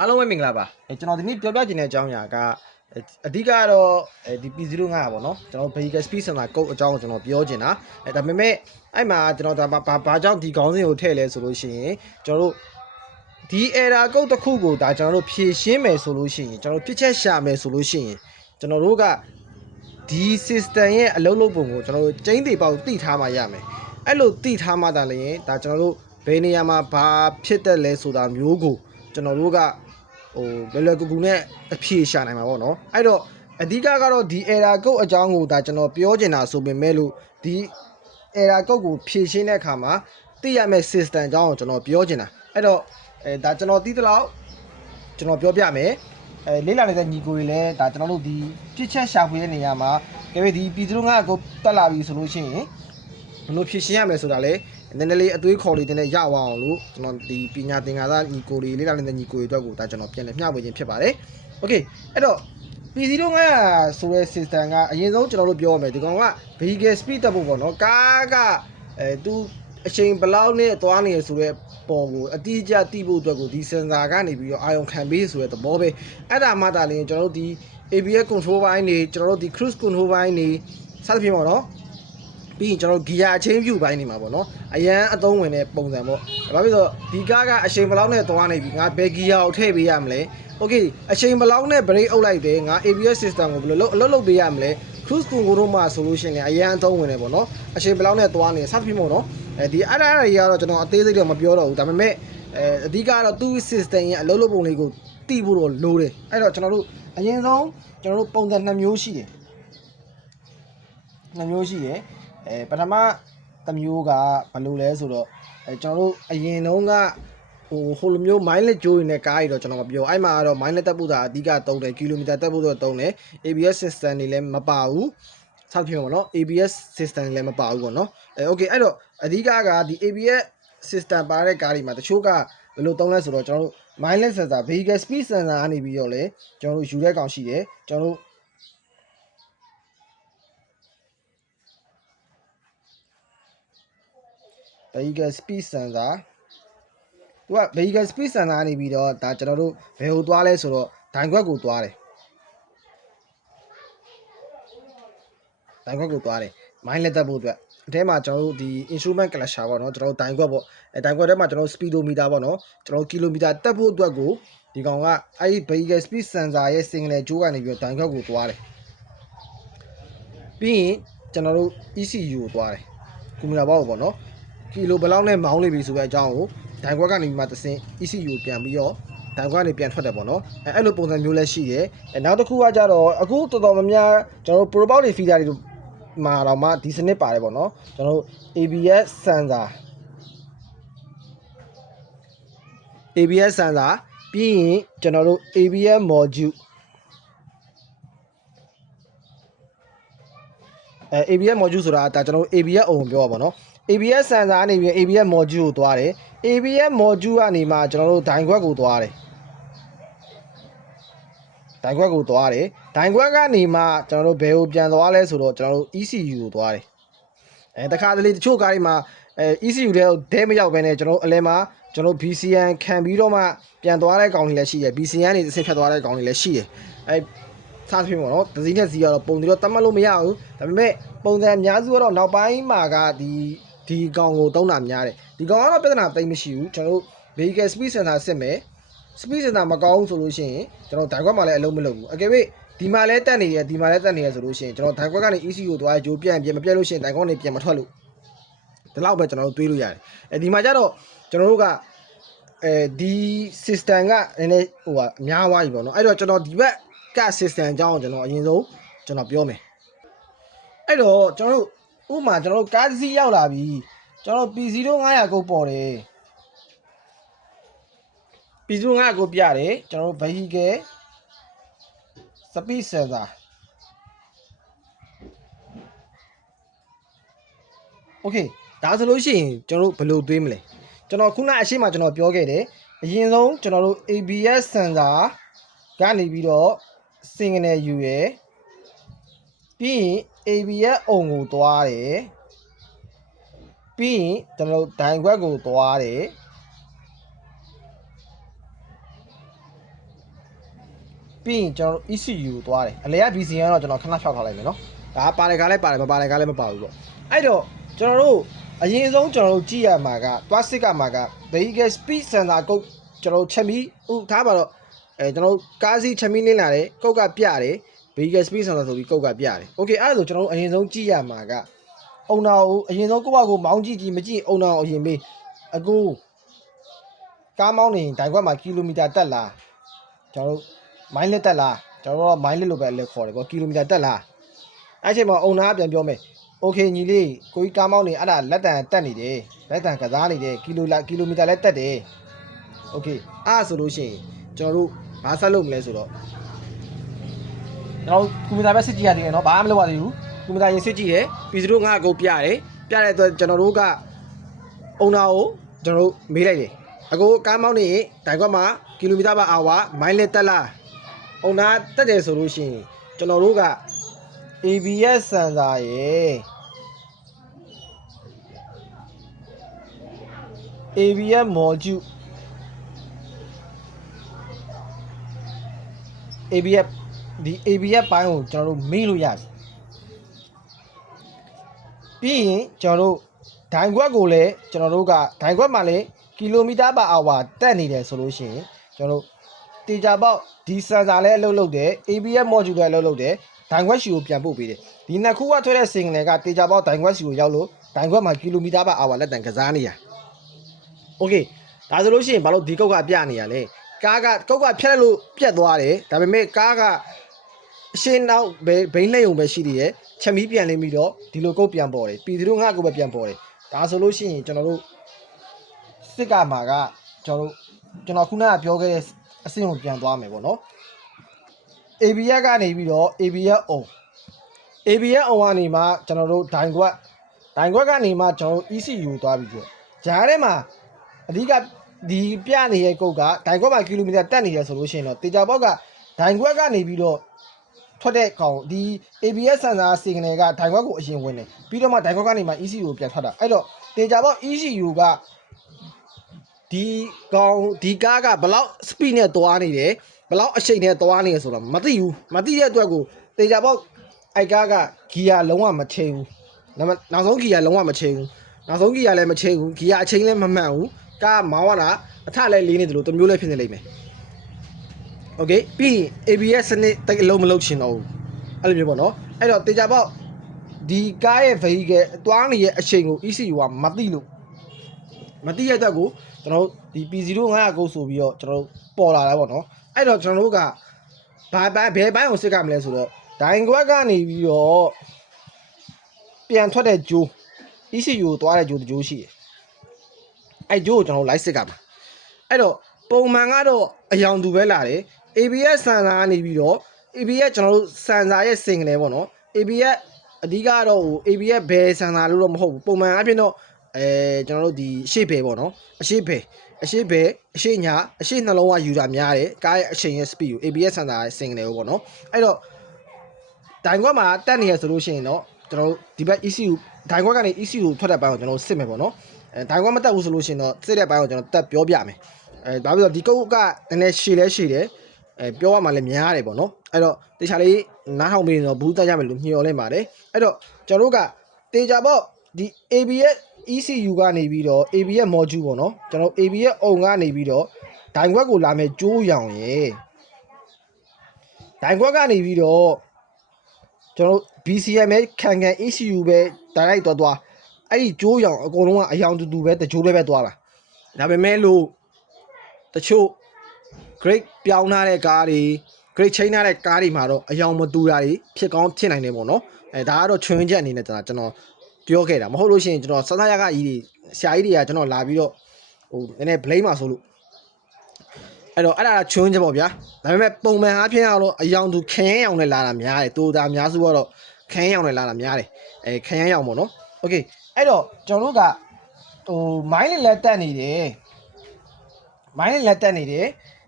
အားလုံးပဲမင်္ဂလာပါကျွန်တော်ဒီနေ့ပြောပြချင်တဲ့အကြောင်းအရာကအဓိကတော့ဒီ P05 ပေါ့နော်ကျွန်တော် vehicle speed sensor code အကြောင်းကိုကျွန်တော်ပြောချင်တာဒါပေမဲ့အဲ့မှာကျွန်တော်ဘာကြောင့်ဒီခေါင်းစဉ်ကိုထည့်လဲဆိုလို့ရှိရင်ကျွန်တော်တို့ဒီ error code တစ်ခုကိုဒါကျွန်တော်တို့ဖြည့်ရှင်းမယ်ဆိုလို့ရှိရင်ကျွန်တော်တို့ပြစ်ချက်ရှာမယ်ဆိုလို့ရှိရင်ကျွန်တော်တို့ကဒီ system ရဲ့အလုပ်လုပ်ပုံကိုကျွန်တော်တို့ကျင်းတေပေါက်သိထားမှရမယ်အဲ့လိုသိထားမှဒါလည်းဒါကျွန်တော်တို့ဘယ်နေရာမှာဘာဖြစ်တယ်လဲဆိုတာမျိုးကိုကျွန်တော်တို့ကလွယ်လွယ်ကူကူနဲ့အဖြေရှာနိုင်မှာပေါ့နော်အဲ့တော့အဓိကကတော့ဒီ error code အကြောင်းကိုဒါကျွန်တော်ပြောချင်တာဆိုပေမဲ့လို့ဒီ error code ကိုဖြည့်ရှင်းတဲ့အခါမှာသိရမယ့် system အကြောင်းကိုကျွန်တော်ပြောချင်တာအဲ့တော့ဒါကျွန်တော်သိသလောက်ကျွန်တော်ပြောပြမယ်လေးလာနေတဲ့ညီကိုတွေလည်းဒါကျွန်တော်တို့ဒီပြစ်ချက်ရှာဖွေတဲ့နေရာမှာတကယ်ဒီ P05 ကိုတက်လာပြီဆိုလို့ရှိရင်ဘယ်လိုဖြည့်ရှင်းရမယ်ဆိုတာလေနည်းနည်းလေးအသွေးခေါ်လေးတင်ရအောင်လို့ကျွန်တော်ဒီပညာသင်္ကာသညီကိုတွေလေးလာနေတဲ့ညီကိုတွေအတွက်ကိုဒါကျွန်တော်ပြန်လည်မျှဝေခြင်းဖြစ်ပါတယ်။ Okay အဲ့တော့ P05 ဆိုတဲ့ system ကအရင်ဆုံးကျွန်တော်တို့ပြောရမယ်ဒီကောင်က vehicle speed တက်ဖို့ပေါ့နော်ကားကသူအချိန်ဘယ်လောက်နဲ့သွားနေရဆိုတဲ့ပေါ်ကိုအတိအကျသိဖို့အတွက်ကိုဒီ sensor ကနေပြီးတော့အာရုံခံပေးဆိုတဲ့သဘောပဲအဲ့ဒါမှသာလျှင်ကျွန်တော်တို့ဒီ ABS control ဘိုင်းနေကျွန်တော်တို့ဒီ cruise control ဘိုင်းနေစသဖြင့်ပေါ့နော်ပြီးရင်ကျွန်တော် gear change view ဘိုင်းနေမှာပေါ့နော်အရန်အသုံးဝင်တဲ့ပုံစံပေါ့ဘာဖြစ်လို့ဒီကားကအချိန်ဘယ်လောက်နဲ့သွားနေပြီငါဘယ် gear ကိုထည့်ပေးရမလဲ Okay အချိန်ဘယ်လောက်နဲ့ brake အုပ်လိုက်တယ်ငါ ABS system ကိုဘယ်လိုအလုပ်လုပ်ပေးရမလဲ cruise control မှာဆိုလို့ရှိရင်အရန်အသုံးဝင်တယ်ပေါ့နော်အချိန်ဘယ်လောက်နဲ့သွားနေစသဖြင့်ပေါ့နော်ဒီအဲ့ဒါတွေကတော့ကျွန်တော်အသေးစိတ်တော့မပြောတော့ဘူးဒါပေမဲ့အဓိကတော့သူ့ system ရဲ့အလုပ်လုပ်ပုံလေးကိုသိဖို့တော့လိုတယ်အဲ့တော့ကျွန်တော်တို့အရင်ဆုံးကျွန်တော်တို့ပုံစံ2မျိုးရှိတယ်2မျိုးရှိတယ်ပထမတစ်မျိုးကဘယ်လိုလဲဆိုတော့ကျွန်တော်တို့အရင်တုန်းကဟိုလိုမျိုး mileage ကြိုးနေတဲ့ကားတွေတော့ကျွန်တော်မပြောအဲ့မှာကတော့ mileage တက်ဖို့သာအဓိကသုံးတယ်ကီလိုမီတာတက်ဖို့တော့သုံးတယ် ABS system တွေလည်းမပါဘူးဆောက်ဖြစ်ပါတော့ ABS system လည်းမပါဘူးပေါ့နော် Okay အဲ့တော့အဓိကကဒီ ABS system ပါတဲ့ကားတွေမှာတချို့ကဘယ်လိုသုံးလဲဆိုတော့ကျွန်တော်တို့ mileage sensor vehicle speed sensor ကနေပြီးတော့လေကျွန်တော်တို့ယူတဲ့ကောင်ရှိတယ်ကျွန်တော်တို့vehicle speed sensor သူက vehicle speed sensor နေပြီးတော့ဒါကျွန်တော်တို့ဘယ်ကိုသွားလဲဆိုတော့ဒိုင်ခွက်ကိုသွားတယ်ဒိုင်ခွက်ကိုသွားတယ်မိုင်းလက်တက်ဖို့အတွက်အထဲမှာကျွန်တော်တို့ဒီ instrument cluster ပေါ့နော်ကျွန်တော်တို့ဒိုင်ခွက်ပေါ့ဒိုင်ခွက်ထဲမှာကျွန်တော်တို့ speedometer ပေါ့နော်ကျွန်တော်တို့ kilometer တက်ဖို့အတွက်ကိုဒီကောင်ကအဲ့ဒီ vehicle speed sensor ရဲ့ signal ကြိုးကနေပြီးတော့ဒိုင်ခွက်ကိုသွားတယ်ပြီးရင်ကျွန်တော်တို့ ECU ကိုသွားတယ်ကွန်ပျူတာဘောက်ပေါ့နော်ကီလိုဘယ်လောက်နဲ့မောင်းနေပြီဆိုတဲ့အကြောင်းကိုဒိုင်ခွက်ကနေမှတဆင့် ECU ပြန်ပြီးတော့ဒိုင်ခွက်ကနေပြန်ထွက်တယ်ပေါ့နော်အဲ့လိုပုံစံမျိုးလည်းရှိတယ်နောက်တစ်ခုကကြတော့အခုတော်တော်များများကျွန်တော်တို့ pro box တွေ feeder တွေမှာတော့မှဒီစနစ်ပါတယ်ပေါ့နော်ကျွန်တော်တို့ ABS sensor ပြီးရင်ကျွန်တော်တို့ ABS module ABS module ဆိုတာဒါကျွန်တော်တို့ ABS အုံပြောပါပေါ့နော် ABS sensor ကနေပြီး ABS module ကိုသွားတယ် ABS module ကနေမှကျွန်တော်တို့ဒိုင်ခွက်ကိုသွားတယ်ဒိုင်ခွက်ကနေမှကျွန်တော်တို့ဘယ်ကိုပြန်သွားလဲဆိုတော့ကျွန်တော်တို့ ECU ကိုသွားတယ်တခါတလေတချို့ကားတွေမှာECU တဲ့ဒဲမရောက်ဘဲနဲ့ကျွန်တော်တို့အလဲမှာကျွန်တော် BCN ခံပြီးတော့မှပြန်သွားတဲ့ကောင်တွေလည်းရှိတယ် BCN နေတစ်ဆင့်ဖြတ်သွားတဲ့ကောင်တွေလည်းရှိတယ်စားဖြစ်ပေါ့နော်ဒစီနဲ့စီကတော့ပုံတွေတော့တတ်မှတ်လို့မရဘူးဒါပေမဲ့ပုံစံအများစုကတော့နောက်ပိုင်းမှာကဒီကောင်ကိုတုံးတာများတယ်ဒီကောင်ကတော့ပြဿနာတိတ်မရှိဘူးကျွန်တော်တို့ vehicle speed sensor စစ်မယ် speed sensor မကောင်းဆိုလို့ရှိရင်ကျွန်တော်ဒိုင်ခွက်မှာလည်းအလုံးမလုံးဘူးအကယ်၍ဒီမှာလည်းတက်နေရဒီမှာလည်းတက်နေရဆိုလို့ရှိရင်ကျွန်တော်ဒိုင်ခွက်ကနေ ECU ကိုသွားကြိုးပြန်မပြတ်လို့ရှိရင်ဒိုင်ခွက်ကနေပြန်မထွက်လို့ဒီလောက်ပဲကျွန်တော်တို့တွေးလို့ရတယ်ဒီမှာကျတော့ကျွန်တော်တို့ကဒီ system ကနည်းနည်းဟိုကအများသွားပြီပေါ့နော်အဲ့တော့ကျွန်တော်ဒီဘက်က system အကြောင်းကိုကျွန်တော်အရင်ဆုံးကျွန်တော်ပြောမယ်အဲ့တော့ကျွန်တော်တို့ဥပမာကျွန်တော်တို့ကားစီးရောက်လာပြီကျွန်တော် P0500 ကုတ်ပေါ်တယ် P0500 ကုတ်ပြတယ်ကျွန်တော်တို့ vehicle speed sensor Okay ဒါဆိုလို့ရှိရင်ကျွန်တော်တို့ဘယ်လိုတွေးမလဲကျွန်တော်ခုနအရှိမကျွန်တော်ပြောခဲ့တယ်အရင်ဆုံးကျွန်တော်တို့ ABS sensor ကနေပြီးတော့ signal ယူရယ်ပြီးရင် ABS အုံကိုသွားတယ်ပြီးရင်ကျွန်တော်တို့ဒိုင်ခွက်ကိုသွားတယ် ပြီးရင်ကျွန်တော်တို့ ECU ကိုသွားတယ်အလဲက BCN ကတော့ကျွန်တော်ခဏဖြောက်ထားလိုက်မယ်နော်ဒါပါတယ်ကားလည်းပါတယ်မပါတယ်ကားလည်းမပါဘူးပေါ့အဲ့တော့ကျွန်တော်တို့အရင်ဆုံးကျွန်တော်တို့ကြည့်ရမှာကသွားစစ်ကမှာက vehicle speed sensor ကုတ်ကျွန်တော်ချက်ပြီးဥထားပါတော့ကျွန်တော်ကားစီးချက်ပြီးလင်းလာတယ်ကုတ်ကပြတယ် vehicle speed sensor ဆိုပြီးကုတ်ကပြတယ် okay အဲ့ဒါဆိုကျွန်တော်တို့အရင်ဆုံးကြည့်ရမှာကအုံနာကိုအရင်ဆုံးကိုယ့်ဘာကိုမောင်းကြည့်မကြည့်အုံနာကိုအရင်မေးအခုကားမောင်းနေတိုင်ခွက်မှာကီလိုမီတာတက်လားကျွန်တော်တို့မိုင်းလက်တက်လားကျွန်တော်တို့မိုင်းလက်လိုပဲလက်ခေါ်တယ်ပေါ့ကီလိုမီတာတက်လားအဲ့ချိန်မှာအုံနာပြန်ပြောမယ်โอเคညီလေးကိုကြီးကားမောင်းနေအဲ့ဒါလက်တန်တက်နေတယ်လက်တန်ကစားနေတယ်ကီလိုမီတာလည်းတက်တယ်โอเคအဲ့ဆိုလို့ရှိရင်ကျွန်တော်တို့ဘာဆက်လုပ်မလဲဆိုတော့ကျွန်တော်ကွန်ပျူတာပဲစစ်ကြည့်ရတယ်နော်ဘာမှမလုပ်ရသေးဘူးကွန်ပျူတာရင်စစ်ကြည့်ရယ်ပြီးသူတို့ငါ့ကိုပြတယ်ပြတဲ့အတွက်ကျွန်တော်တို့ကအုံနာကိုကျွန်တော်တို့မေးလိုက်တယ်အခုကားမောင်းနေရင်တိုင်ခွက်မှာကီလိုမီတာ/hourမိုင်းလက်တက်လားအုံနာတက်တယ်ဆိုလို့ရှိရင်ကျွန်တော်တို့က ABS sensor ရယ် ABS module ABS ဒီ ABS ဘိုင်းကိုကျွန်တော်တို့မေးလို့ရတယ်ပြီးရင်ကျွန်တော်တို့ဒိုင်ခွက်ကိုလည်းကျွန်တော်တို့ကဒိုင်ခွက်မှာလည်းကီလိုမီတာ/hourတက်နေတယ်ဆိုလို့ရှိရင်ကျွန်တော်တို့တေချာပေါက်ဒီ sensor လည်းအလုပ်လုပ်တယ် ABS module လည်းအလုပ်လုပ်တယ်ဒိုင်ခွက်ရှီကိုပြန်ပို့ပေးတယ်ဒီနှစ်ခုကထွက်တဲ့ signal ကတေချာပေါက်ဒိုင်ခွက်ရှီကိုရောက်လို့ဒိုင်ခွက်မှာကီလိုမီတာ/hourလက်တန်ကစားနေရโอเคဒါဆိုလို့ရှိရင်ဘာလို့ဒီကုတ်ကပြနေရလဲကားကကုတ်ကဖြတ်လို့ပြတ်သွားတယ်ဒါပေမဲ့ကားကအရှင်းနောက်ဘိန်းလှည့်ုံပဲရှိသေးတယ်ချက်မီးပြန်လင်းပြီးတော့ဒီလိုကုတ်ပြန်ပေါ်တယ်ပြည်သူတို့ငါ့ကုတ်ပဲပြန်ပေါ်တယ်ဒါဆိုလို့ရှိရင်ကျွန်တော်တို့စစ်ကမှာကကျွန်တော်ခုနကပြောခဲ့တဲ့အဆင့်ကိုပြန်သွားမယ်ပေါ့နော် ABS ကနေပြီးတော့ ABS on ကနေမှကျွန်တော်တို့ဒိုင်ခွက်ကနေမှကျွန်တော်တို့ ECU သွားပြီးတော့ဂျားထဲမှာအဓိကဒီပြနေတဲ့ကုတ်ကဒိုင်ခွက်မှာကီလိုမီတာတက်နေတယ်ဆိုလို့ရှိရင်တော့တေချာပေါက်ကဒိုင်ခွက်ကနေပြီးတော့ထွက်တဲ့ကောင်ဒီ ABS sensor signal ကဒိုင်ခွက်ကိုအရင်ဝင်တယ်ပြီးတော့မှဒိုင်ခွက်ကနေမှ ECU ကိုပြန်ထွက်တာအဲ့တော့တေချာပေါက် ECU ကဒီကားကဘလောက် speed နဲ့သွားနေတယ်ဘလောက်အရှိန်နဲ့သွားနေရဆိုတော့မသိဘူးမသိတဲ့အတွက်ကိုတေချာပေါက်အိုက်ကားကဂီယာလုံးဝမချိန်ဘူးနောက်ဆုံးဂီယာလုံးဝမချိန်ဘူးနောက်ဆုံးဂီယာလည်းမချိန်ဘူးဂီယာအချိန်လည်းမမှန်ဘူးကားမောင်းရတာအထလည်းလေးနေတယ်လို့တမျိုးလည်းဖြစ်နေလိမ့်မယ်โอเคပြီး ABS စနစ်တိတ်အလုံးမလုံးချင်တော့ဘူးအဲ့လိုမျိုးပေါ့နော်အဲ့တော့တေချာပေါက်ဒီကားရဲ့ vehicle သွားနေရဲ့အချိန်ကို ECU ကမသိရတဲ့အတွက်ကိုကျွန်တော်တို့ဒီ P0500 ကုတ်ဆိုပြီးတော့ကျွန်တော်တို့ပေါ်လာတာပေါ့နော်အဲ့တော့ကျွန်တော်တို့ကဘယ်ဘိုင်းကိုစစ်ကမလဲဆိုတော့ဒိုင်ခွက်ကနေပြီးတော့ပြန်ထွက်တဲ့ဂျိုး ECU ကိုသွားတဲ့ဂျိုးတဂျိုးရှိတယ်အဲ့ဂျိုးကိုကျွန်တော်တို့လိုက်စစ်ကမှာအဲ့တော့ပုံမှန်ကတော့အယောင်သူပဲလာတယ် ABS sensor ကနေပြီးတော့ ABS ကျွန်တော်တို့ sensor ရဲ့ signal ပေါ့နော် ABS အဓိကတော့ABS ဘယ် sensor လို့တော့မဟုတ်ဘူးပုံမှန်အပြင်တော့ကျွန်တော်တို့ဒီအရှိဘယ်ပေါ့နော်အရှိဘယ်အရှိညာအရှိနှလုံးကယူတာများတယ်ကားရဲ့အချိန်ရဲ့ speed ကို ABS sensor ရဲ့ signal ကိုပေါ့နော်အဲ့တော့ဒိုင်ခွက်မှာတက်နေရဆိုလို့ရှိရင်တော့ကျွန်တော်တို့ဒီဘက် ECU ဒိုင်ခွက်ကနေ ECU ကိုထွက်တဲ့ဘက်ကိုကျွန်တော်တို့စစ်မယ်ပေါ့နော်ဒိုင်ခွက်မတက်ဘူးဆိုလို့ရှိရင်တော့စစ်တဲ့ဘက်ကိုကျွန်တော်တက်ပြောပြမယ်ဘာဖြစ်လို့ဒီကုတ်ကနည်းနည်းရှည်တယ်ပြောရမှလည်းများတယ်ပေါ့နော်အဲ့တော့တေချာလေးနားထောင်ပြီးတော့ဘူးတက်ရမယ်လို့ညှော်လိုက်ပါတယ်အဲ့တော့ကျွန်တော်တို့ကတေချာပေါ့ဒီ ABS ECU ကနေပြီးတော့ ABS module ပေါ့နော်ကျွန်တော် ABS on ကနေပြီးတော့ဒိုင်ခွက်ကိုလာမယ်ကြိုးရောင်ရယ်ဒိုင်ခွက်ကနေပြီးတော့ကျွန်တော် BCM ပဲခံ ECU ပဲ direct သွားအဲ့ဒီကြိုးရောင်အကုန်လုံးကအယောင်တူပဲတကြိုးပဲသွားတာဒါပေမဲ့လို့တချို့ grade ပြောင်းထားတဲ့ကားတွေ grade ချိန်ထားတဲ့ကားတွေမှာတော့အယောင်မတူတာတွေဖြစ်ကောင်းဖြစ်နိုင်တယ်ပေါ့နော်ဒါကတော့ချွင်းချက်အနေနဲ့ကျွန်တော်ပြောခဲ့တာမဟုတ်လို့ရှိရင်ကျွန်တော်စသရကကြီးတွေဆရာကြီးတွေကကျွန်တော်လာပြီးတော့ဟိုနည်းနည်း blame မှာဆိုလို့အဲ့တော့အဲ့ဒါချွင်းချက်ပေါ့ဗျာဒါပေမဲ့ပုံမှန်အားဖြင့်ကတော့အယောင်သူခရမ်းရောင်နဲ့လာတာများတယ်တူတာအများစုကတော့ခရမ်းရောင်နဲ့လာတာများတယ်ခရမ်းရောင်ပေါ့နော်โอเคအဲ့တော့ကျွန်တော်တို့ကဟိုမိုင်းလက်တက်နေတယ်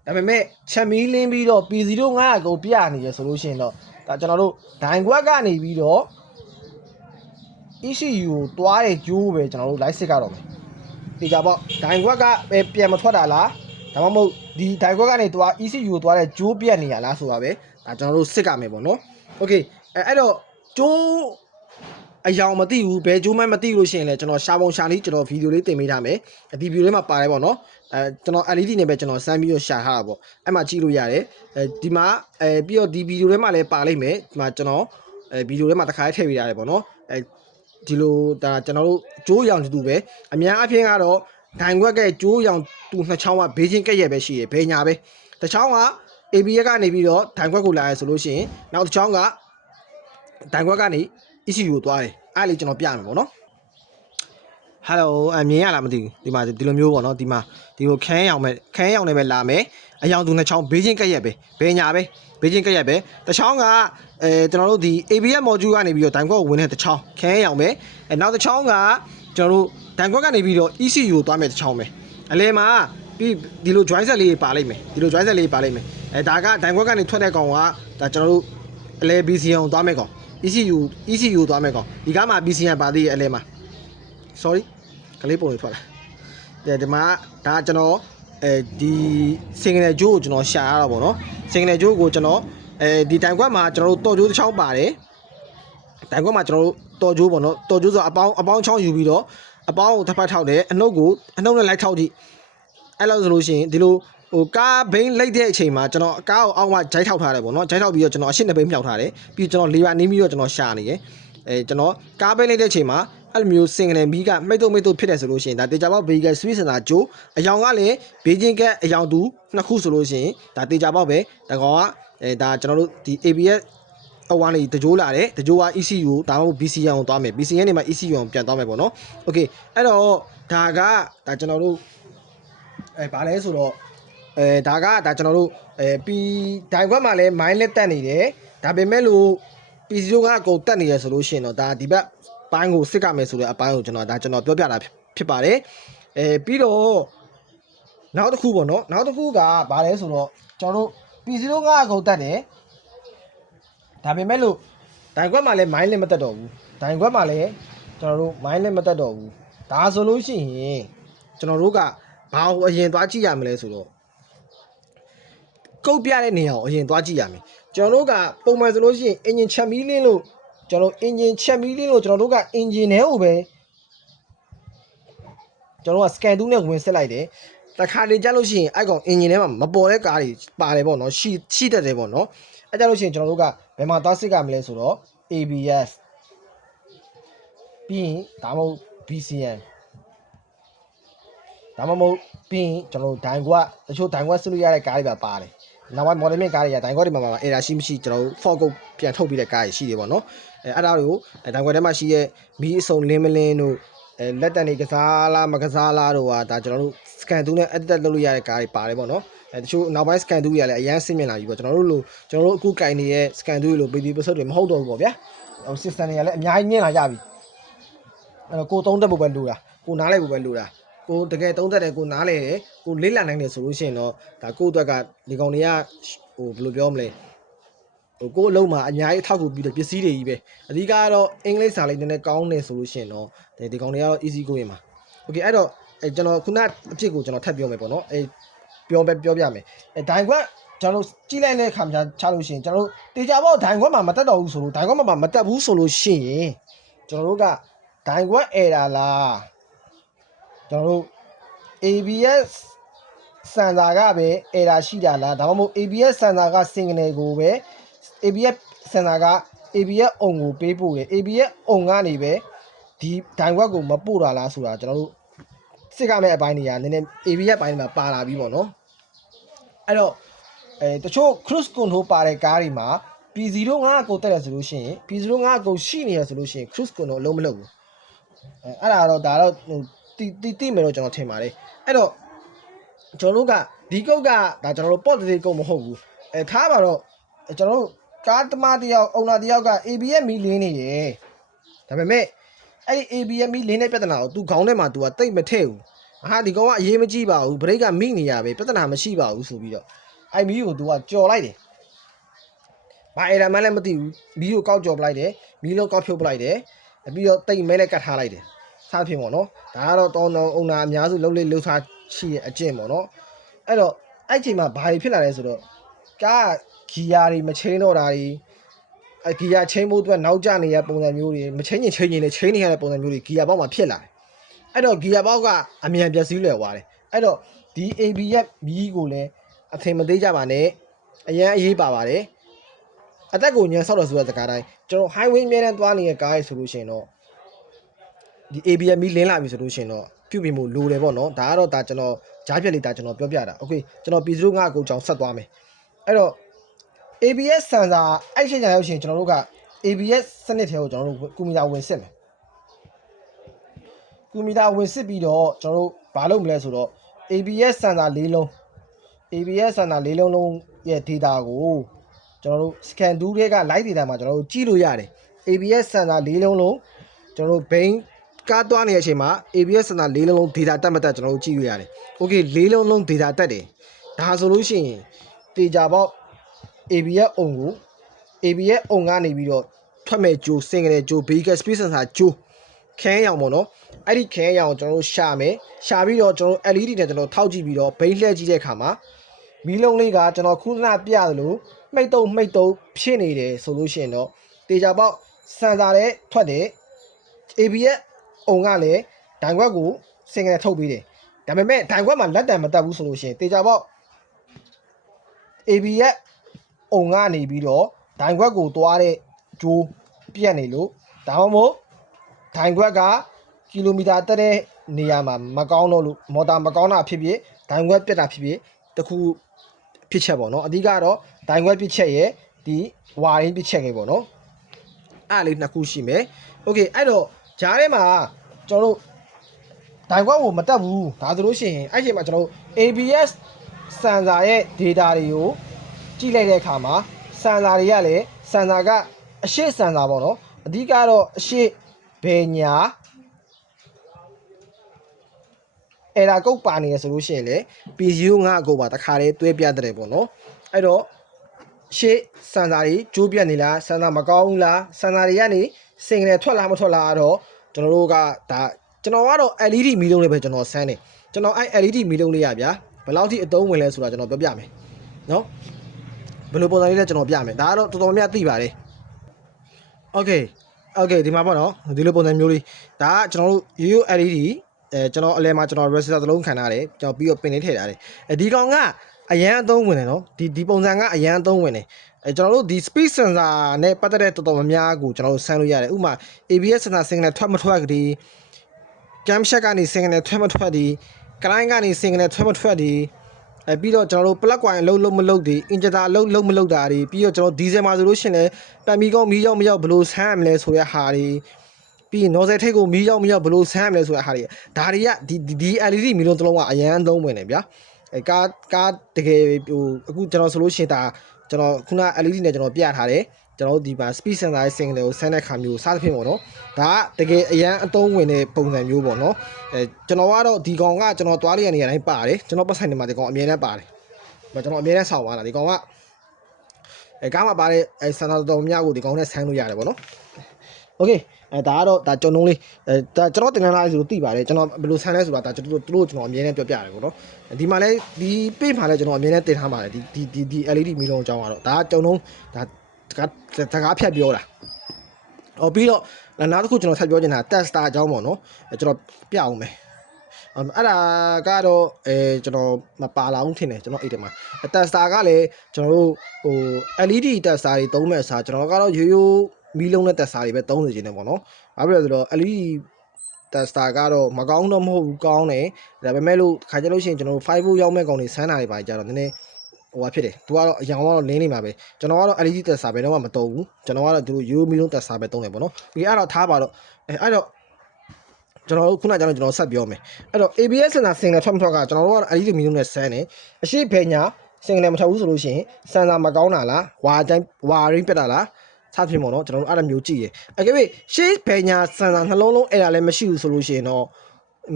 ဒါပေမဲ့ချက်မီးလင်းပြီးတော့ P0500 ကိုပြနေရဆိုလို့ရှိရင်တော့ဒါကျွန်တော်တို့ဒိုင်ခွက်ကနေပြီးတော့ ECU ကိုတွားတဲ့ကြိုးပဲကျွန်တော်တို့လိုက်စစ်ကတော့မယ်ဒီကြပေါ့ဒိုင်ခွက်ကပဲပြန်မထွက်တာလား ဒါမှမဟုတ်ဒီဒိုင်ခွက်ကနေသွား ECU ကိုသွားတဲ့ဂျိုးပြက်နေရလားဆိုတာပဲဒါကျွန်တော်တို့စစ်ကမယ်ပေါ့နော်โอเคအဲ့တော့ဂျိုးအယောင်မသိဘူးဘယ်ဂျိုးမှမသိလို့ရှိရင်လည်းကျွန်တော်ရှာပုံရှာလေးကျွန်တော်ဗီဒီယိုလေးတင်ပေးထားမယ်ဒီဗီဒီယိုလေးမှာပါတယ်ပေါ့နော်ကျွန်တော် LED နဲ့ပဲကျွန်တော်စမ်းပြီးတော့ရှာထားတာပေါ့အဲ့မှာကြည့်လို့ရတယ်ဒီမှာပြီးတော့ဒီဗီဒီယိုထဲမှာလည်းပါလိမ့်မယ်ဒီမှာကျွန်တော်ဗီဒီယိုထဲမှာတစ်ခါထည့်ပေးရတယ်ပေါ့နော်ဒီလိုဒါကျွန်တော်တို့ဂျိုးရောင်တူပဲအများအပြားကတော့ဒိုင်ခွက်ကဂျိုးရောင်တူနှစ်ချောင်းကဘေးချင်းကက်ရက်ပဲရှိရယ်ဘေးညာပဲတစ်ချောင်းက ABS ကနေပြီးတော့ဒိုင်ခွက်ကိုလာရဆိုလို့ရှိရင်နောက်တစ်ချောင်းကဒိုင်ခွက်ကနေ ECU ကိုသွားတယ်အဲ့လေကျွန်တော်ပြမယ်ပေါ့နော်ဟယ်လိုမြင်ရလားမသိဘူးဒီမှာဒီလိုမျိုးပေါ့နော်ဒီမှာဒီလိုခန်းရောင်နဲ့ပဲလာမယ်အယောင်သူနှစ်ချောင်းဘေးချင်းကက်ရက်ပဲဘေးညာပဲဘေးချင်းကက်ရက်ပဲတစ်ချောင်းကကျွန်တော်တို့ဒီ ABS module ကနေပြီးတော့ဒိုင်ခွက်ကိုဝင်တဲ့တစ်ချောင်းခန်းရောင်ပဲနောက်တစ်ချောင်းကကျွန်တော်တို့ဒိုင်ခွက်ကနေပြီးတော့ ECU ကိုသွားမယ်တစ်ချောင်းပဲအလဲမှာပြီးဒီလို joint set လေးပါလိမ့်မယ်ဒီလို joint set လေးပါလိမ့်မယ်ဒါကဒိုင်ခွက်ကနေထွက်တဲ့ကောင်ကဒါကျွန်တော်တို့အလဲ BCN ကိုသွားမယ်ကောင် ECU သွားမယ်ကောင်ဒီကမှာ BCN ပါသေးရဲ့အလဲမှာ sorry ကလေးပုံတွေထွက်လာဒီမှာဒါကျွန်တော်ဒီ signal jaw ကိုကျွန်တော်ရှာရတာပေါ့နော် signal jaw ကိုကျွန်တော်ဒီတိုင်ခွက်မှာကျွန်တော်တို့တော်ကျိုးတစ်ချောင်းပါတယ်တိုင်ခွက်မှာကျွန်တော်တို့တော်ကျိုးပေါ့နော်တော်ကျိုးဆိုအပေါင်းချောင်းယူပြီးတော့အပေါင်းကိုတစ်ဖက်ထောက်တယ်အနှုတ်နဲ့လိုက်ထောက်ကြည့်အဲ့လိုဆိုလို့ရှိရင်ဒီလိုဟိုကားဘိန်းလိုက်တဲ့အချိန်မှာကျွန်တော်ကားကိုအောက်မှာဂျိုက်ထောက်ထားတယ်ပေါ့နော်ဂျိုက်ထောက်ပြီးတော့ကျွန်တော်အရှင်းနှစ်ဘိန်းမြောက်ထားတယ်ပြီးကျွန်တော်လေပါနေပြီးတော့ကျွန်တော်ရှာနေတယ်ကျွန်တော်ကားဘိန်းလိုက်တဲ့အချိန်မှာအဲ့လိုမျိုးစင်ကနယ်မီးကမိတ်တုတ်ဖြစ်တယ်ဆိုလို့ရှိရင်ဒါတေချာပေါက် vehicle speed sensor ဂျိုးအယောင်ကလည်းဘေးချင်းကက်အယောင်တူနှစ်ခုဆိုလို့ရှိရင်ဒါတေချာပေါက်ပဲဒါကောင်ကဒါကျွန်တော်တို့ဒီ ABS အဝါနေတကြိုးလာတယ်တကြိုးက ECU ဒါမှမဟုတ် BCN ကိုသွားမယ် BCN နေမှာ ECU ကိုပြန်သွားမယ်ပေါ့နော်โอเคအဲ့တော့ဒါကျွန်တော်တို့ဘာလဲဆိုတော့ဒါကျွန်တော်တို့ပြီးဒိုင်ခွက်မှာလည်းမိုင်းလက်တက်နေတယ်ဒါပေမဲ့လို့ PC ကအကုန်တက်နေရဆိုလို့ရှိရင်တော့ဒါဒီဘက်ပိုင်းကိုစစ်ကမယ်ဆိုတဲ့အပိုင်းကိုကျွန်တော်ပြောပြတာဖြစ်ပါတယ်ပြီးတော့နောက်တစ်ခုပေါ့နော်နောက်တစ်ခုကဘာလဲဆိုတော့ကျွန်တော်တို့ PC ကအကုန်တက်တယ်ဒါပေမဲ့လို့ဒိုင်ခွက်မှာလည်းမိုင်းလက်မတက်တော့ဘူးဒိုင်ခွက်မှာလည်းကျွန်တော်တို့မိုင်းလက်မတက်တော့ဘူးဒါဆိုလို့ရှိရင်ကျွန်တော်တို့ကဘာကိုအရင်သွားကြည့်ရမလဲဆိုတော့ကုတ်ပြတဲ့နေရာကိုအရင်သွားကြည့်ရမယ်ကျွန်တော်တို့ကပုံမှန်ဆိုလို့ရှိရင်အင်ဂျင်ချက်မီးလင်းလို့ကျွန်တော်အင်ဂျင်ချက်မီးလင်းလို့ကျွန်တော်တို့ကအင်ဂျင်ထဲကိုပဲကျွန်တော်က scan 2နဲ့ဝင်ဆက်လိုက်တယ်တခါလေကြားလို့ရှိရင်အဲ့ကောင်အင်ဂျင်ထဲမှာမပေါ်တဲ့ကားတွေပါတယ်ပေါ့နော်ရှိတတ်တယ်ပေါ့နော်အဲ့ကြလို့ရှိရင်ကျွန်တော်တို့ကဘယ်မှာသွားစစ်ကမလဲဆိုတော့ ABS ပြီးရင်ဒါမှမဟုတ် BCN ဒါမှမဟုတ်ပြီးရင်ကျွန်တော်တို့ဒိုင်ခွက်တချို့ဒိုင်ခွက်စစ်လို့ရတဲ့ကားတွေပါပါတယ်နောက်ပိုင်း model မြင့်ကားတွေကဒိုင်ခွက်တွေမှာ error ရှိမရှိကျွန်တော်တို့ fault code ပြန်ထုတ်ပြီးတဲ့ကားတွေရှိတယ်ပေါ့နော်အဲ့ဒါတွေကိုဒိုင်ခွက်ထဲမှာရှိရဲ့မီးအစုံလင်းမလင်းတို့လက်တန်တွေကစားလားမကစားလားတို့ဟာဒါကျွန်တော်တို့ scan 2နဲ့ edit လုပ်လို့ရတဲ့ကားတွေပါတယ်ပေါ့နော်တချို့နောက်ပိုင်း scan 2တွေကလည်းအရန်စစ်မြင်လာပြီပေါ့ကျွန်တော်တို့အခုကင်နေတဲ့ scan 2လို့ baby episode တွေမဟုတ်တော့ဘူးပေါ့ဗျာsystem တွေကလည်းအများကြီးမြင်လာကြပြီအဲ့တော့ကိုသုံးသက်ဖို့ပဲလိုတာကိုနားလိုက်ဖို့ပဲလိုတာကိုတကယ်သုံးသက်တယ်ကိုနားလဲတယ်ကိုလေးလာနိုင်တယ်ဆိုလို့ရှိရင်တော့ဒါကိုယ့်အတွက်ကဒီကောင်တွေကဟိုဘယ်လိုပြောမလဲဟိုကိုယ့်အလုံးမှာအများကြီးထောက်ကူပြီးတော့ပစ္စည်းတွေကြီးပဲအဓိကကတော့အင်္ဂလိပ်စာလေးနည်းနည်းကောင်းတယ်ဆိုလို့ရှိရင်တော့ဒီကောင်တွေကတော့ easy ကိုရင်ပါโอเคအဲ့တော့ကျွန်တော်ခုနအဖြစ်ကိုကျွန်တော်ထပ်ပြောမယ်ပေါ့နော်ပြောပြမယ်ဒိုင်ခွက်ကျွန်တော်ကြည့်လိုက်တဲ့အခါမှာချလို့ရှိရင်ကျွန်တော်တို့တေချာပေါ့ဒိုင်ခွက်မှာမတက်တော့ဘူးဆိုလို့ဒိုင်ခွက်မှာမတက်ဘူးဆိုလို့ရှိရင်ကျွန်တော်တို့ကဒိုင်ခွက် error လားကျွန်တော်တို့ ABS စန်စာကပဲ error ရှိတာလားဒါမှမဟုတ် ABS စန်စာက signal ကိုပဲ ABS စန်စာက ABS on ကိုပေးပို့တယ် ABS on ကနေပဲဒီဒိုင်ခွက်ကိုမပို့တာလားဆိုတာကျွန်တော်တို့စစ်ကမဲ့အပိုင်းတွေကနည်းနည်း ABS ပိုင်းမှာပါလာပြီပေါ့နော်အဲ့တော့တချို့ cruise control ပါတဲ့ကားတွေမှာ P05 ကိုတက်တယ်ဆိုလို့ရှိရင် P05 ကိုရှိနေရဆိုလို့ရှိရင် cruise control အလုံးမလုပ်ဘူးအဲ့ဒါတော့ဒါတော့တိမယ်လို့ကျွန်တော်ထင်ပါတယ်အဲ့တော့ကျွန်တော်တို့ကဒီကုတ်ကဒါကျွန်တော်တို့ positive ကုတ်မဟုတ်ဘူးထားပါတော့ကျွန်တော်တို့ကားသမားတယောက်အုံနာတယောက်က ABS မီလင်းနေတယ်ဒါပေမဲ့အဲ့ဒီ ABS မီလင်းတဲ့ပြဿနာကိုသူခေါင်းထဲမှာသူကတိတ်မထည့်ဘူးဟာဒီကောင်ကအရေးမကြီးပါဘူးဘရိတ်ကမိနေရပဲပြဿနာမရှိပါဘူးဆိုပြီးတော့အဲ့မီကိုသူကကြော်လိုက်တယ်ဘာအဲ့ဒါမှလည်းမသိဘူးမီကိုကောက်ကြော်ပလိုက်တယ်မီလုံးကောက်ဖြုတ်ပလိုက်တယ်ပြီးတော့တိတ်မဲလည်းကတ်ထားလိုက်တယ်စသဖြင့်ပေါ့နော်ဒါကတော့တောင်းအုံနာအများစုလှုပ်ထားရှိတဲ့အကျင့်ပေါ့နော် အဲ့တော့အဲ့ချိန်မှာဘာတွေဖြစ်လာလဲဆိုတော့ကားဂီယာတွေမချင်းတော့တာတွေအဂီယာချင်းဖို့အတွက်နောက်ကျနေတဲ့ပုံစံမျိုးတွေမချင်းချင်းနဲ့ချင်းနေရတဲ့ပုံစံမျိုးတွေဂီယာပေါက်မှာဖြစ်လာတယ်အဲ့တော့ဂီယာပေါက်ကအမြန်ပျက်စီးလွယ်သွားတယ်အဲ့တော့ဒီ ABS မီးကိုလည်းအထင်မသေးကြပါနဲ့အရန်အေးပါပါတယ်အသက်ကိုညံဆောက်တော့ဆိုတဲ့စကားတိုင်းကျွန်တော် highway အများနဲ့သွားနေတဲ့ကားတွေဆိုလို့ရှိရင်တော့ဒီ ABS မီးလင်းလာပြီဆိုလို့ရှိရင်တော့ပြုတ်ပြီးမှုလိုတယ်ပေါ့နော်ဒါကတော့ဒါကျွန်တော်ဂျားပြက်လေးဒါကျွန်တော်ပြောပြတာโอเคကျွန်တော်ပြည်သူ့ငါအကူကြောင်ဆက်သွားမယ်အဲ့တော့ ABS စင်ဆာအဲ့ချိန်ကျရောက်ရှင်ကျွန်တော်တို့က ABS စနစ်ထဲကိုကျွန်တော်တို့ကွန်ပျူတာဝင်စစ်မယ်ကွန်ပျူတာဝင်စစ်ပြီးတော့ကျွန်တော်တို့ဘာလုပ်မလဲဆိုတော့ ABS စင်ဆာ၄လုံး ABS စင်ဆာ၄လုံးလုံးရဲ့ data ကိုကျွန်တော်တို့ scan tool တွေက live data မှာကျွန်တော်တို့ကြည့်လို့ရတယ် ABS စင်ဆာ၄လုံးလုံးကျွန်တော်တို့ bain ကားသွားနေတဲ့အချိန်မှာ ABS စင်ဆာ၄လုံးလုံး data တက်မတက်ကျွန်တော်တို့ကြည့်လို့ရတယ် okay ၄လုံးလုံး data တက်တယ်ဒါဆိုလို့ရှိရင်တေချာပေါက် ABS အုံကို ABS အုံကနေပြီးတော့ထွက်မဲ့ဂျိုစင်ကလေးဂျို vehicle speed sensor ဂျိုခဲရောင်ပေါ့နော်အဲ့ဒီခဲရောင်ကျွန်တော်တို့ရှာမယ်ရှာပြီးတော့ကျွန်တော်တို့ LED နဲ့ကျွန်တော်ထောက်ကြည့်ပြီးတော့ဘိန်းလှည့်ကြည့်တဲ့အခါမှာမီးလုံးလေးကကျွန်တော်ခုနပြသလိုမှိတ်တုံဖြစ်နေတယ်ဆိုလို့ရှိရင်တော့တေချာပေါက်စင်ဆာလည်းထွက်တယ် ABS အုံကလည်းဒိုင်ခွက်ကိုစင်ကလေးထုတ်ပြီးတယ်ဒါပေမဲ့ဒိုင်ခွက်မှာလက်တံမတက်ဘူးဆိုလို့ရှိရင်တေချာပေါက် ABS အုံကနေပြီးတော့ဒိုင်ခွက်ကိုသွားတဲ့ဂျိုးပြက်နေလို့ဒါမှမဟုတ်ဒိုင်ခွက်ကကီလိုမီတာတက်တဲ့နေရာမှာမကောင်းတော့လို့မော်တာမကောင်းတာဖြစ်ဖြစ်ဒိုင်ခွက်ပြက်တာဖြစ်ဖြစ်တခုဖြစ်ချက်ပေါ့နော်အဓိကတော့ဒိုင်ခွက်ပြက်ချက်ရဲ့ဒီဝါရင်းပြက်ချက်ပဲပေါ့နော်အဲ့လေးနှစ်ခုရှိမယ်โอเคအဲ့တော့ဂျားထဲမှာကျွန်တော်တို့ဒိုင်ခွက်ကိုမတက်ဘူးဒါဆိုလို့ရှိရင်အဲ့ချိန်မှာကျွန်တော်တို့ ABS စင်ဆာရဲ့ data တွေကိုကြည့်လိုက်တဲ့အခါမှာစင်ဆာတွေကလည်းစင်ဆာကအရှိစင်ဆာပေါ့နော်အဓိကတော့အရှိဘယ်ညာအဲ့ဒါကုတ်ပါနေရဆိုလို့ရှိရင်လေ P05 အကုတ်ပါတခါလေးတွဲပြတဲ့ပေါ့နော်အဲ့တော့ရှေ့စင်ဆာတွေကျိုးပြတ်နေလားစင်ဆာမကောင်းဘူးလားစင်ဆာတွေကနေစင်ကနေထွက်လာမထွက်လာတော့ကျွန်တော်တို့ကဒါကျွန်တော်ကတော့ LED မီးလုံးလေးပဲကျွန်တော်ဆန်းတယ်ကျွန်တော်အဲ့ LED မီးလုံးလေးရဗျာဘယ်လောက်ထိအသုံးဝင်လဲဆိုတာကျွန်တော်ပြောပြမယ်နော်ဘယ်လိုပုံစံလေးလဲကျွန်တော်ပြမယ်ဒါကတော့တော်တော်များသိပါတယ် Okay ဒီမှာပေါ့နော်ဒီလိုပုံစံမျိုးလေးဒါကကျွန်တော်တို့ ရိုး LED ကျွန်တော်အလဲမှာကျွန်တော် resistor တစ်လုံးခံထားတယ်ကျွန်တော်ပြီးတော့ပင်လေးထည့်ထားတယ်ဒီကောင်ကအရန်အသုံးဝင်တယ်နော်ဒီပုံစံကအရန်အသုံးဝင်တယ်ကျွန်တော်တို့ဒီ speed sensor နဲ့ပတ်သက်တဲ့တော်တော်များများကိုကျွန်တော်တို့ဆန်းလို့ရတယ်ဥပမာ ABS sensor signal ထွက်မထွက်ကလေး cam shot ကနေ signal ထွက်မထွက်ဒီ client ကနေ signal ထွက်မထွက်ဒီပြီးတော့ကျွန်တော်တို့ plug coil အလုံးမလုံးဒီ injector အလုံးမလုံးတာဒီပြီးတော့ကျွန်တော် diesel မှာဆိုလို့ရှိရင်လည်းပတ်မီကောင်းမီးရောက်မရောက်ဘယ်လိုဆန်းရမလဲဆိုတဲ့ဟာတွေပြီးရင် nozzle ထိပ်ကိုမီးရောက်မရောက်ဘယ်လိုဆန်းရမလဲဆိုတဲ့ဟာတွေဒါတွေကဒီ LED မီးလုံးတစ်လုံးကအရန်သုံးဝင်တယ်ဗျာကားတကယ်ဟိုအခုကျွန်တော်ဆိုလို့ရှိရင်ဒါကျွန်တော်ခုန LED နဲ့ကျွန်တော်ပြထားတယ်ကျွန်တော်တို့ဒီမှာ speed sensor ရဲ့ signal ကိုဆန်းတဲ့ခါမျိုးစသဖြင့်ပေါ့နော်ဒါကတကယ်အရန်အသုံးဝင်တဲ့ပုံစံမျိုးပေါ့နော်ကျွန်တော်ကတော့ဒီကောင်ကကျွန်တော်သွားလိုက်ရနေရတိုင်းပါတယ်ကျွန်တော်ပတ်ဆိုင်နေမှာဒီကောင်အမြဲတမ်းပါတယ်ကျွန်တော်အမြဲတမ်းဆောက်သွားတာဒီကောင်ကကားမှာပါတဲ့စန္ဒတော်များကိုဒီကောင်နဲ့ဆန်းလို့ရတယ်ပေါ့နော်โอเคဒါကတော့ဒါကြုံလုံးလေးဒါကျွန်တော်တင်လာလိုက်ဆိုသိပါတယ်ကျွန်တော်ဘယ်လိုဆန်းလဲဆိုတာဒါကျွန်တော်အမြဲတမ်းပြောပြရတယ်ပေါ့နော်ဒီမှာလဲဒီ page မှာလဲကျွန်တော်အမြဲတမ်းတင်ထားပါတယ်ဒီ LED မီလုံးအကြောင်းကတော့ဒါကြုံလုံးဒါတကားဖြတ်ပြောတာပြီးတော့နောက်တစ်ခုကျွန်တော်ဆက်ပြောချင်တာ tester အကြောင်းပေါ့နော်ကျွန်တော်ပြအောင်မယ်အဲ့ဒါကတော့ကျွန်တော်မပါလာဘူးထင်တယ်ကျွန်တော်အဲ့ဒီမှာ tester ကလည်းကျွန်တော်တို့ဟို LED tester တွေသုံးမဲ့အစားကျွန်တော်ကတော့ရိုးမီးလုံးနဲ့ tester တွေပဲသုံးနေခြင်းတယ်ပေါ့နော်ဘာဖြစ်လဲဆိုတော့ LED tester ကတော့မကောင်းတော့မဟုတ်ဘူးကောင်းတယ်ဒါပေမဲ့လို့ခါကြလို့ရှိရင်ကျွန်တော်တို့ 5 volt ရောက်မဲ့ကောင်တွေဆန်းတာတွေပါကြတော့နည်းနည်းဟိုဟာဖြစ်တယ်သူကတော့အရောင်ကတော့လင်းနေမှာပဲကျွန်တော်ကတော့ LED tester ပဲတော့မသုံးဘူးကျွန်တော်ကတော့သူတို့ရိုးမီလုံး tester ပဲသုံးတယ်ပေါ့နော်ပြီးအဲ့တော့ထားပါတော့အဲ့တော့ကျွန်တော်တို့ခုနကကျွန်တော်ဆက်ပြောမယ်အဲ့တော့ ABS sensor signal ထွက်မထွက်ကကျွန်တော်တို့ကတော့ LED မီလုံးနဲ့ဆန်းတယ်အရှိဘယ်ညာ signal မထွက်ဘူးဆိုလို့ရှိရင် sensor မကောင်းတာလားဝါရင်းပြတ်တာလားစသဖြင့်ပေါ့နော်ကျွန်တော်တို့အဲ့လိုမျိုးကြည့်ရအကယ်၍ရှေ့ဘယ်ညာစန်ဆာနှလုံးလုံးအဲ့ဒါလည်းမရှိဘူးဆိုလို့ရှိရင်တော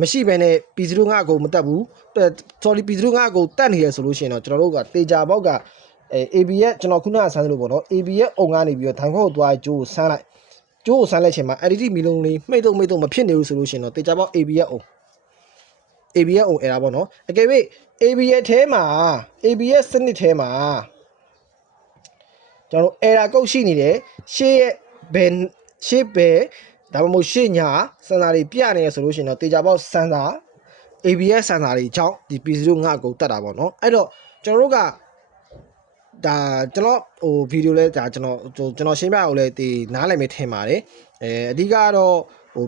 ့မရှိဘဲနဲ့ P05 ကိုမတက်ဘူး sorry P05 ကိုတက်နေရဆိုလို့ရှိရင်တော့ကျွန်တော်တို့ကတေချာပေါက်ကABS ကျွန်တော်ခုနကဆန်းလို့ပေါ့နော် ABS အုံကနေပြီးတော့ဒိုင်ခွက်ကိုသွားကြိုးကိုဆန်းလိုက်ကြိုးကိုဆန်းလိုက်ချိန်မှာ LED မီလုံးလေးမှိတ်တော့မဖြစ်နေဘူးဆိုလို့ရှိရင်တော့တေချာပေါက် ABS အုံ ABS on error ပေါ့နော်အကယ်၍ ABS ထဲမှာ ABS စနစ်ထဲမှာကျွန်တော် error ကုတ်ရှိနေတယ်ရှေ့ရဲ့ဘယ်ဒါမှမဟုတ်ရှေ့ညာစံစာတွေပြနေရဆိုလို့ရှိရင်တော့တေချာပေါက်စံစာ ABS စံစာတွေကြောင့်ဒီ P05 ကိုတက်တာပေါ့နော်အဲ့တော့ကျွန်တော်တို့ကဒါကျွန်တော်ဗီဒီယိုလဲဒါကျွန်တော်ရှင်းပြအောင်လဲဒီနားလည်မယ်ထင်ပါတယ်အဓိကတော့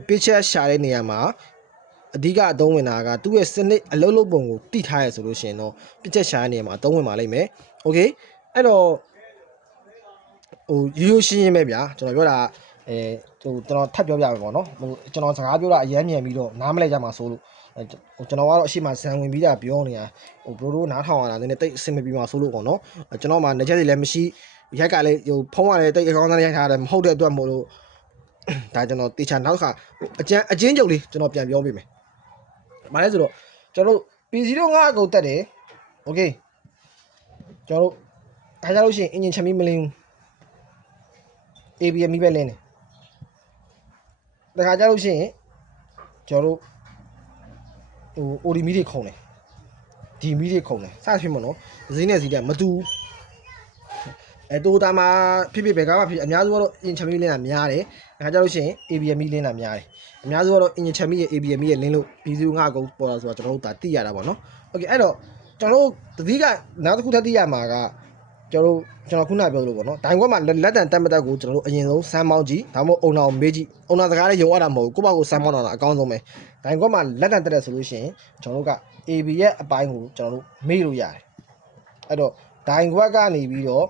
picture ရှာတဲ့နေရာမှာအဓိကအသုံးဝင်တာကသူ့ရဲ့စနစ်အလုံးလုံးပုံကိုတိထားရဆိုလို့ရှိရင်တော့ picture ရှာတဲ့နေရာမှာအသုံးဝင်ပါလိမ့်မယ်โอเคအဲ့တော့ရိုးရှင်းရှင်းပဲဗျာကျွန်တော်ပြောတာကျွန်တော်ထပ်ပြောပြမယ်ပေါ့နော်ကျွန်တော်စကားပြောတာအရမ်းမြန်ပြီးတော့နားမလဲကြမှာဆိုလို့ကျွန်တော်ကတော့အရှိမဇန်ဝင်ပြီးတာပြောနေတာဘရိုတို့နားထောင်ရတာနည်းနည်းတိတ်အဆင်မပြေပါဆိုလို့ပေါ့နော်ကျွန်တော်မှနေချက်တွေလည်းမရှိရိုက်ကလည်းဖုံးရလည်းတိတ်အကောင်းသားရိုက်ထားတယ်မဟုတ်တဲ့အတွက်မို့လို့ဒါကျွန်တော်တေချာနောက်ခါအကျဉ်းချုပ်လေးကျွန်တော်ပြန်ပြောပေးမယ်။ဘာလဲဆိုတော့ကျွန်တော်တို့ P05 ကိုတက်တယ်။ Okay ကျွန်တော်တို့အားကြလို့ရှိရင်အင်ဂျင်ချက်မီမလင်းဘူး။ ABS မီးပဲလင်းတယ်။တခါကြလို့ရှိရင်ကျွန်တော်တို့OD မီးတွေခုံတယ်။ဒီမီးတွေခုံတယ်။စသဖြင့်ပေါ့နော်။ဈေးနဲ့ဈေးတက်မတူဘူး။တိုတာမှာဖြစ်ဘယ်ကားမှဖြစ်အများစုကတော့အင်ဂျင်ချက်မီးလင်းတာများတယ်။အခါကြလို့ရှိရင် ABS မီးလင်းတာများတယ်။အများစုကတော့အင်ဂျင်ချက်မီးရဲ့ ABS မီးရဲ့လင်းလို့ P05 ကိုပေါ်လာဆိုတော့ကျွန်တော်တို့ဒါသိရတာပေါ့နော်။ Okay အဲ့တော့ကျွန်တော်တို့တတိကနောက်တစ်ခုထပ်သိရမှာကကျွန်တော်ခုနပြောလို့ပေါ့နော်။ဒိုင်ခွက်မှာလက်တန်တက်မတက်ကိုကျွန်တော်တို့အရင်ဆုံးစမ်းပေါင်းကြည့်ဒါမှမဟုတ်အုံနာကိုမေးကြည့်။အုံနာစကားလည်းယုံရတာမဟုတ်ဘူး။ကိုယ့်ဘာကိုစမ်းပေါင်းတာအကောင်းဆုံးပဲ။ဒိုင်ခွက်မှာလက်တန်တက်တယ်ဆိုလို့ရှိရင်ကျွန်တော်တို့က ABS အပိုင်းကိုကျွန်တော်တို့မေးလို့ရတယ်။အဲ့တော့ဒိုင်ခွက်ကနေပြီးတော့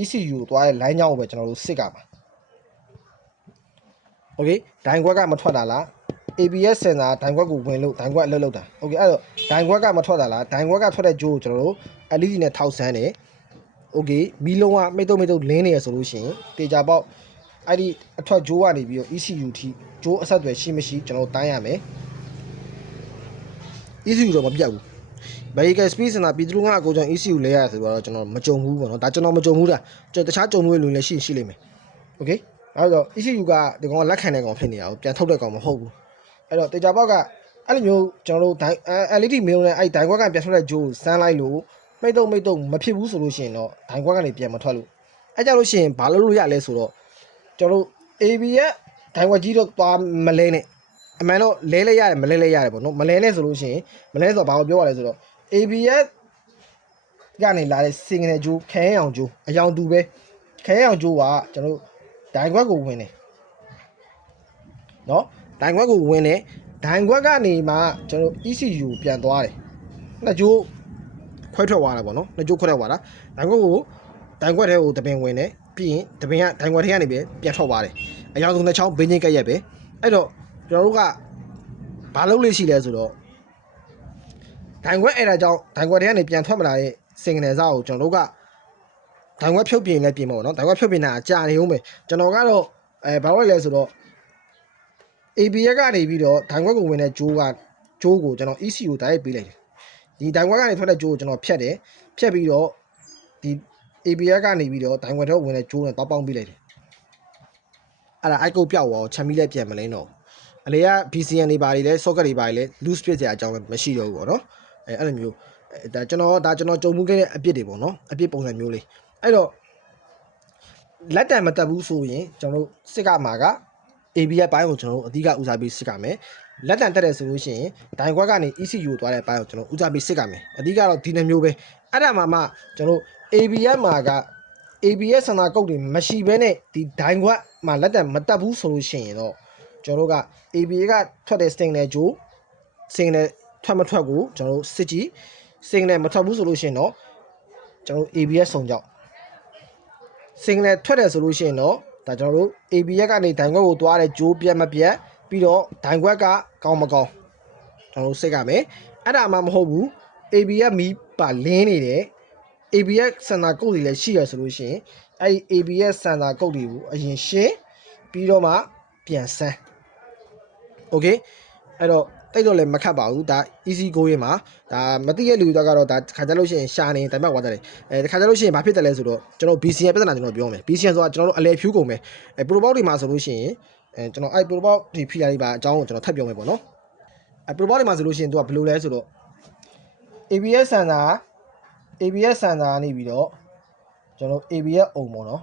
ECU ကိုသွားတဲ့ line ကြောင်းကိုပဲကျွန်တော်တို့စစ်ကမှာ။ Okay ဒိုင်ခွက်ကမထွက်တာလား ABS စင်တာဒိုင်ခွက်ကိုဝင်လို့ဒိုင်ခွက်အလုပ်လုပ်တာ Okay အဲ့တော့ဒိုင်ခွက်ကမထွက်တာလားဒိုင်ခွက်ကထွက်တဲ့ဂျိုးကိုကျွန်တော်တို့ LED နဲ့ထောက်ဆန်းတယ် Okay မီးလုံးကမိတ်တုံလင်းနေရဆိုလို့ရှိရင်တေချာပေါက်အဲ့ဒီအထွက်ဂျိုးကနေပြီးတော့ ECU ထိဂျိုးအဆက်အသွယ်ရှိမရှိကျွန်တော်တို့တိုင်းရမယ် ECU တော့မပြတ်ဘူးVehicle speed စင်တာ P05 ကိုကျွန်တော် ECU လဲရဆိုတော့ကျွန်တော်မကြုံဘူးပေါ့နော်ဒါကျွန်တော်မကြုံဘူးလားတခြားကြုံမှုတွေလည်းရှိလိမ့်မယ် Okay အဲ့တော့ ECU ကဒီကောင်ကလက်ခံတဲ့ကောင်ဖြစ်နေတာကိုပြန်ထုတ်တဲ့ကောင်မဟုတ်ဘူးအဲ့တော့တေချာပေါက်ကအဲ့လိုမျိုးကျွန်တော်တို့ LED မီးလုံးနဲ့အဲ့ဒိုင်ခွက်ကပြန်ထွက်တဲ့ဂျိုးကိုစမ်းလိုက်လို့မိတ်တုံမဖြစ်ဘူးဆိုလို့ရှိရင်တော့ဒိုင်ခွက်ကနေပြန်မထွက်လို့အဲ့ကြလို့ရှိရင်ဘာလို့ရလဲဆိုတော့ကျွန်တော်တို့ ABS ဒိုင်ခွက်ကြီးတော့သွားမလဲနဲ့အမှန်တော့လဲလဲရတယ်မလဲလဲရတယ်ပေါ့နော်မလဲနဲ့ဆိုလို့ရှိရင်မလဲဆိုတော့ဘာကိုပြောရလဲဆိုတော့ ABS ကနေလာတဲ့ signal ဂျိုးခဲအောင်ဂျိုးအယောင်တူပဲခဲအောင်ဂျိုးကကျွန်တော်တို့ဒိုင်ခွက်ကိုဝင်တယ်နော်ဒိုင်ခွက်ကိုဝင်တယ်ဒိုင်ခွက်ကနေမှကျွန်တော် ECU ပြန်သွားတယ်နှစ်ဂျိုးခွဲထွက်သွားတာပေါ့နော်နှစ်ဂျိုးခွဲထွက်သွားတာဒိုင်ခွက်ထဲကိုတပင်ဝင်တယ်ပြီးရင်တပင်ကဒိုင်ခွက်ထဲကနေပဲပြန်ထွက်သွားတယ်အယောင်ဆုံးနှစ်ချောင်းဘင်းချင်းကက်ရက်ပဲအဲ့တော့ကျွန်တော်တို့ကဘာလုပ်လို့ရှိလဲဆိုတော့ဒိုင်ခွက်အဲ့ဒါကြောင့်ဒိုင်ခွက်ထဲကနေပြန်ထွက်မလာတဲ့ signal စာကိုကျွန်တော်တို့ကဒိုင်ခွက်ဖြုတ်ပြင်လဲပြင်မှာပေါ့နော်ဒိုင်ခွက်ဖြုတ်ပြင်တာကြာနေဦးမယ်ကျွန်တော်ကတော့ဘာလို့လဲဆိုတော့ ABS ကနေပြီးတော့ဒိုင်ခွက်ကိုဝင်တဲ့ဂျိုးကိုကျွန်တော် ECU ကိုတိုက်ရိုက်ပေးလိုက်တယ်ဒီဒိုင်ခွက်ကနေထွက်တဲ့ဂျိုးကိုကျွန်တော်ဖြတ်တယ်ဖြတ်ပြီးတော့ဒီ ABS ကနေပြီးတော့ဒိုင်ခွက်ထဲဝင်တဲ့ဂျိုးနဲ့ပေါင်းပေးလိုက်တယ်အဲ့ဒါ icon ပြောက်သွားချမ်းမီးလည်းပြန်မလင်းတော့အလေက BCN တွေပါတွေလဲ socket တွေပါတွေလဲ loose ဖြစ်စရာအကြောင်းမရှိတော့ဘူးပေါ့နော်အဲ့လိုမျိုးဒါကျွန်တော်ကြုံမှုခဲ့တဲ့အပြစ်တွေပေါ့နော်အပြစ်ပုံစံမျိုးလေးအဲ့တော့လက်တံမတက်ဘူးဆိုရင်ကျွန်တော်တို့စစ်ကမှာက ABS ဘိုင်းကိုကျွန်တော်တို့အဓိကဦးစားပေးစစ်ကမယ်လက်တံတက်တယ်ဆိုလို့ရှိရင်ဒိုင်ခွက်ကနေ ECU ကိုသွားတဲ့ဘိုင်းကိုကျွန်တော်ဦးစားပေးစစ်ကမယ်အဓိကတော့ဒီနှစ်မျိုးပဲအဲ့ဒါမှကျွန်တော်တို့ ABS မှာက ABS စံနာကုတ်တွေမရှိဘဲနဲ့ဒီဒိုင်ခွက်မှာလက်တံမတက်ဘူးဆိုလို့ရှိရင်တော့ကျွန်တော်တို့က ABS ကထွက်တဲ့ signal ဂျိုး signal ထွက်မထွက်ကိုကျွန်တော်တို့စစ်ကြည့် signal မထွက်ဘူးဆိုလို့ရှိရင်တော့ကျွန်တော်တို့ ABS စုံကြောက် signal ထွက်တယ်ဆိုလို့ရှိရင်တော့ဒါကျွန်တော်တို့ ABS ကနေဒိုင်ခွက်ကိုသွားတဲ့ဂျိုးပြတ်မပြတ်ပြီးတော့ဒိုင်ခွက်ကကောင်းမကောင်းကျွန်တော်တို့စစ်ရမယ်အဲ့ဒါမှမဟုတ်ဘူး ABS မီးပါလင်းနေတယ် ABS စံနာကုတ်တွေလည်းရှိရဆိုလို့ရှိရင်အဲ့ဒီ ABS စံနာကုတ်တွေကိုအရင်ရှင်းပြီးတော့မှပြန်ဆန်း Okay အဲ့တော့တိတ်တော့လည်းမခတ်ပါဘူးဒါ easy go ရင်မှာဒါမသိတဲ့လူတွေကတော့ဒါခါကြလို့ရှိရင်ရှာနေတိုင်မှဝါတယ်တခါကြလို့ရှိရင်ဘာဖြစ်တယ်လဲဆိုတော့ကျွန်တော် BCN ပြဿနာကျွန်တော်ပြောမယ် BCN ဆိုတာကျွန်တော်တို့အလဲဖြူကုန်မယ်ပရိုပေါက်တွေမှာဆိုလို့ရှိရင်ကျွန်တော်အဲ့ပရိုပေါက်ဒီဖီလာတွေပါအကြောင်းကိုကျွန်တော်ထပ်ပြောမယ်ပေါ့နော် protocol တွေမှာဆိုလို့ရှိရင်သူကဘယ်လိုလဲဆိုတော့ ABS sensor နေပြီးတော့ကျွန်တော် ABS အုံပေါ့နော်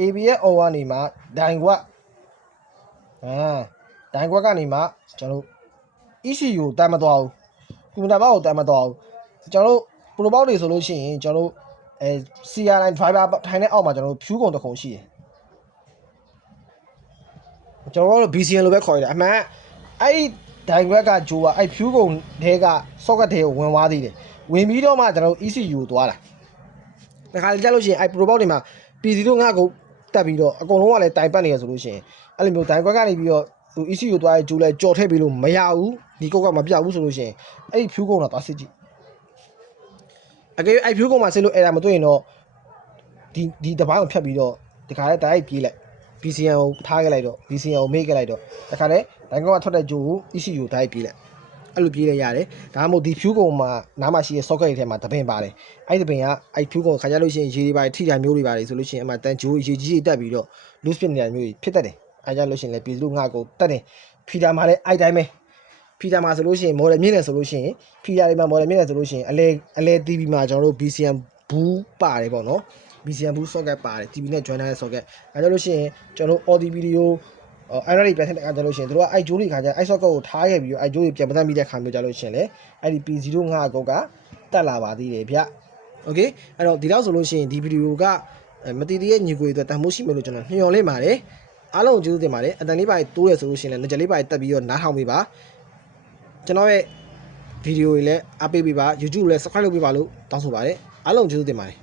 ABS အုံကနေမှဒိုင်ခွက်ဒိုင်ခွက်ကနေမှကျွန်တော် ECU တမ်းမသွားဘူးကွန်ပျူတာဘောက်ကိုတမ်းမသွားဘူးကျွန်တော် protocol တွေဆိုလို့ရှိရင်ကျွန်တော်CR9 driver ထိုင်တဲ့အောက်မှာကျွန်တော်ဖြူးကုန်တစ်ခုရှိတယ်ကျွန်တော်တို့ BCN လို့ပဲခေါ်ရတယ်အမှန်အဲ့ဒိုင်ခွက်ကဂျိုးကအဲ့ဖြူးကုန်ထဲက socket ထဲကိုဝင်သွားသေးတယ်ဝင်ပြီးတော့မှကျွန်တော် ECU ကိုသွားတာတခါလေကြာလို့ရှိရင်အဲ့ protocol တွေမှာ PC တို့ငါ့ကိုတက်ပြီးတော့အကုန်လုံးကလည်းတိုင်ပတ်နေရဆိုလို့ရှိရင်အဲ့လိုမျိုးဒိုင်ခွက်ကနေပြီးတော့သူ ECU သွားရဲဂျိုးလဲကြော်ထည့်ပြီးလို့မရဘူးဒီကုတ်ကမပြဘူးဆိုလို့ရှိရင်အဲ့ဒီဖြူးကုန်တော့သွားစစ်ကြည့်အကယ်အဲ့ဖြူးကုန်မှာစစ်လို့အဲ့ဒါမတွေ့ရင်တော့ဒီတပိုင်းကိုဖြတ်ပြီးတော့ဒီခါလဲတိုက်ပြေးလိုက် BCN ကိုထားခဲ့လိုက်တော့ BCN ကိုမေ့ခဲ့လိုက်တော့တခါလဲဒိုင်ကွက်ကထွက်တဲ့ဂျိုးကို ECU တိုက်ပြေးလိုက်အဲ့လိုပြေးလဲရတယ်ဒါမှမဟုတ်ဒီဖြူးကုန်မှာနားမှာရှိတဲ့ socket တွေထဲမှာတပင်ပါတယ်အဲ့ဒီတပင်ကအဲ့ဖြူးကုန်ခါကြလို့ရှိရင်ရေတွေပါထိတာမျိုးတွေပါတယ်ဆိုလို့ရှိရင်အမှတန်ဂျိုးရေကြီးတက်ပြီးတော့ loose ဖြစ်နေတာမျိုးတွေဖြစ်တတ်တယ်အဲ့ကြလို့ရှိရင်လည်းပြည်သူငါ့ကိုတက်တယ်ဖီတာမှာလည်းအဲ့တိုင်းပဲဖီတာမှာဆိုလို့ရှိရင် model မြင့်တယ်ဆိုလို့ရှိရင်ဖီတာတွေမှာ model မြင့်တယ်ဆိုလို့ရှိရင်အလဲ TV မှာကျွန်တော်တို့ BCN ဘူးပါတယ်ပေါ့နော် BCN ဘူး socket ပါတယ် TV နဲ့ join ထားတဲ့ socket အဲကြလို့ရှိရင်ကျွန်တော်တို့ audio video Android ပြန်ထည့်တဲ့အခါကျလို့ရှိရင်တို့ကအဲ့ဂျိုးတွေခါကျအဲ့ socket ကိုထားခဲ့ပြီးတော့အဲ့ဂျိုးတွေပြန်မတတ်မိတဲ့ခါမျိုးကြလို့ရှိရင်လေအဲ့ဒီ P05 ကုတ်ကတက်လာပါသေးတယ်ဗျ။ Okay အဲ့တော့ဒီလောက်ဆိုလို့ရှိရင်ဒီဗီဒီယိုကမတည်တည်ရဲ့ညီကိုတွေအတွက်တန်ဖိုးရှိမယ်လို့ကျွန်တော်ညွှန်လင့်ပါတယ်။အားလုံးကျေးဇူးတင်ပါတယ်။အတန်လေးပါတိုးရဆိုလို့ရှိရင်လည်းငကြလေးပါတက်ပြီးတော့နားထောင်ပေးပါ။ကျွန်တော်ရဲ့ဗီဒီယိုတွေလည်းအားပေးပေးပါ YouTube လည်း subscribe လုပ်ပေးပါလို့တောင်းဆိုပါတယ်။အားလုံးကျေးဇူးတင်ပါတယ်